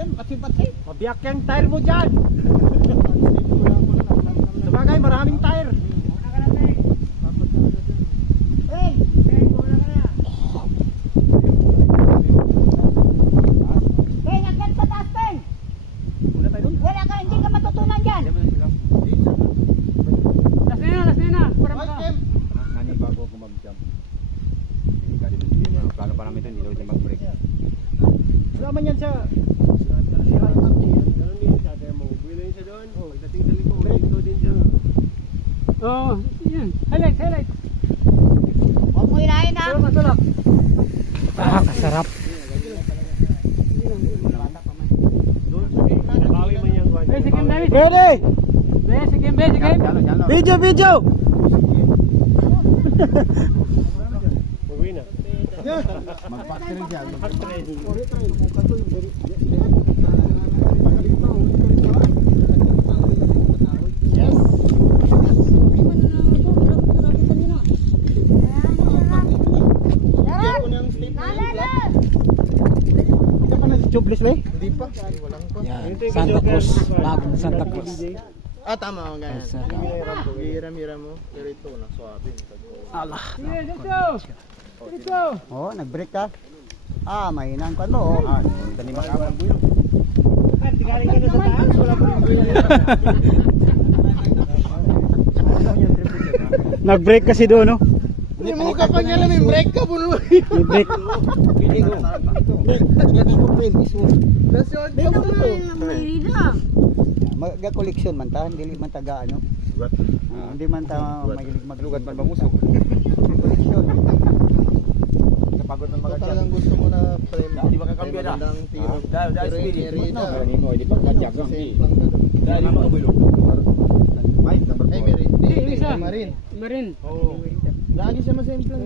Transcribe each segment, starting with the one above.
yan, patsi-patsi. Mabiyak yung tire mo dyan. Sabagay, maraming tire. Hey! Peng, agad sa taas, Peng! Una tayo dun. Wala ka, hindi ka matutunan dyan. Last na na. Para Hoy, maka. Kim! Nani bago ako mag-jump. Plano pa namin ito, hindi daw siya mag-break. Wala man yan siya. Oo, yan. Highlight. Huwag mo hinahin ha. Tulak. Ah, kasarap. Eh, si Kim David. Ready? Si Kim. Video! Mag-factory dyan. Tubeless ba eh? Hindi pa. Walang pa. Yan, Santa Cruz, bagong Santa Cruz. Ah, tama ang ganyan. Yes, sir. Hiram-hiram mo. Pero ito, nasuwabe. Allah. Sige, dito. Oh, nag-break ka. Ah, mahinang ka mo. Ah, dali makawal mo yun. Galing ka na sa taas, wala pa rin buhay. Nag-break kasi doon, no? Hindi mo ka pa niya lang, may break ka po naman. May break. Nasyon ka po ito. Mag-collection man ta, hindi man taga ano. Hindi man ta mahilig maglugat man bamusog. Kapagod man Ito magadyan. talagang gusto mo na frame. Di ba kakambya na? Dahil speedy. Dahil mo, hindi pa kadyak lang. Dahil mo, bilog. Five, number Ay, 4. Mary. Yung isa. Marin. Marin. Oo. Lagi siya masemplang.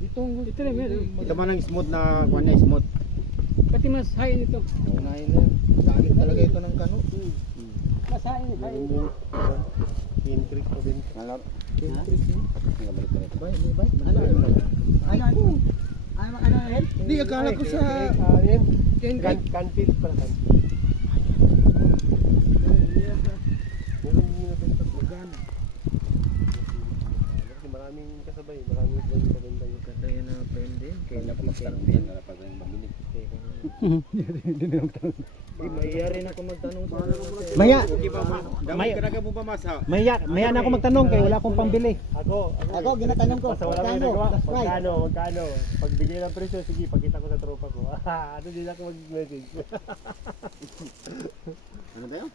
Ito rin, meron. Ito man ang smooth na, kuwan na smooth. Pati mas high nito. Kunain na. Lagi talaga ito ng kano. Mas high. Increase pa din. Nalaro. Ano rin? Hindi, akala ko sa... Canfield pala. Maraming kasabay, maraming friend pa din tayo. Ganda yan na frame din. Kaya ako mag-start din, wala pa tayong mabilis. Maya rin ako magtanong sa ano. Maya, Damay ka na mo ba masa? maya na ako magtanong kay wala akong pambili. Ako, ginatanong ko. Magkano? Magkano? Pagbigay ng presyo, sige, pakita ko sa tropa ko. Ano din ako mag-message. Ano tayo?